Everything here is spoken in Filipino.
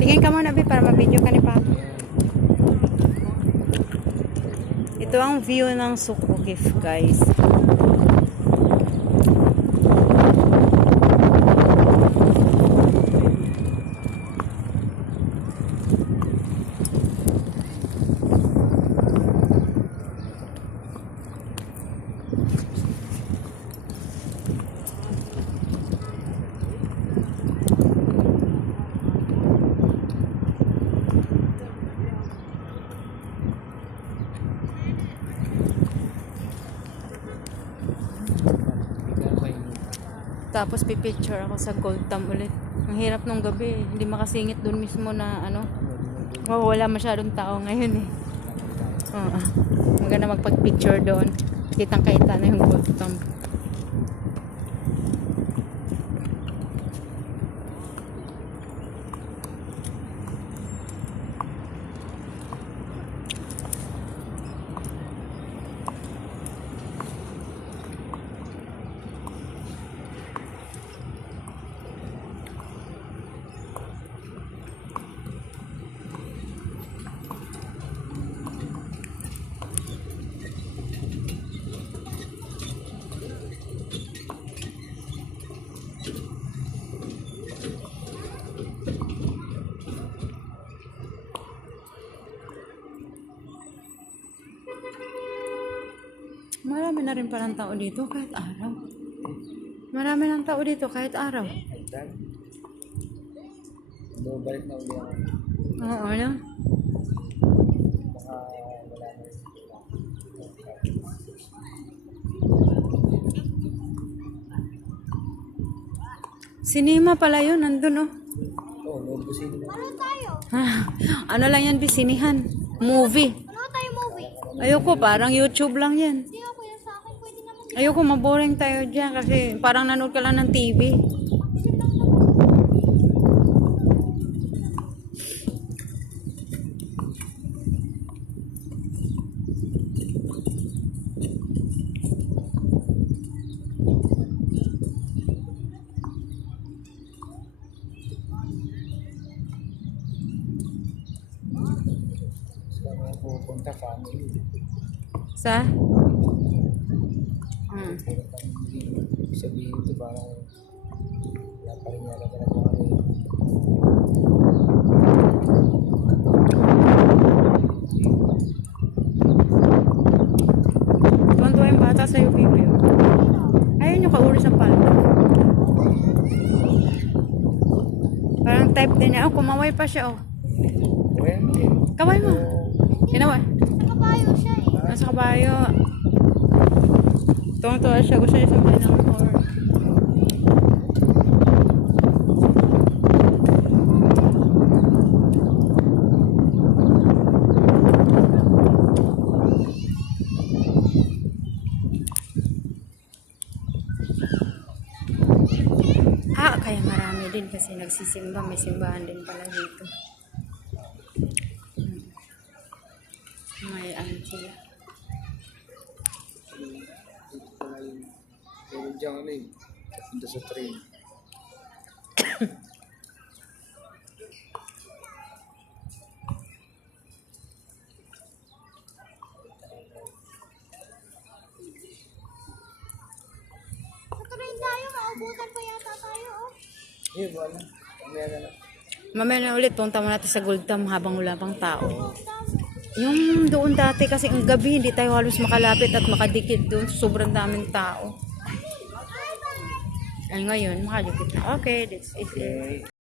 Tingin ka muna, Bi, para ma-video ka ni Papa. Ito ang view ng Sukukif, guys. Tapos pipicture ako sa Gold Tam ulit. Ang hirap nung gabi, hindi makasingit doon mismo na ano. Wala masyadong tao ngayon eh. Oo. Maganda magpag-picture doon. Kitang-kita na yung Gold Tam. Marami na rin palang tao dito kahit araw. Marami ng tao dito kahit araw. Balik na ulit ako. Oo, ano? Baka wala na rin. Sinima pala yun, nandun oh. Oo, loob ko sino. Ano tayo? Ano lang yan, bisinihan. Movie. Ano tayo movie? Ayoko, parang YouTube lang yan. Hindi ako yan sa akin. Pwede naman. Ayoko, maboring tayo dyan kasi parang nanood ka lang ng TV. Kami pupunta family. Sa? Pupunta family. Sabihin ito parang wala pa rin yala talaga kami. Tuwan-tuwa yung bata sa'yo, baby. Ayun yung kauris ng palda. Parang type din niya. Oh, kumaway pa siya, oh. Well, eh. Kaway mo. Kinaway. Nakabayo siya eh. Nasa kabayo. Tuwang-tuwa siya. Gusto niya sabihin ng horror. Kaya marami din kasi nagsisimba. May simbahan din pala dito. May ano sila. Dito pala yung meron dyan ano eh. Punta sa train. Sa train tayo. Maubusan pa yata tayo oh. Eh, wala. Mamaya na lang. Mamaya na ulit, punta mo natin sa Gold Tam habang wala pang tao. Yung doon dati kasi ang gabi hindi tayo halos makalapit at makadikit doon. Sobrang daming tao. Ay ngayon, makadikit na. Okay, that's it.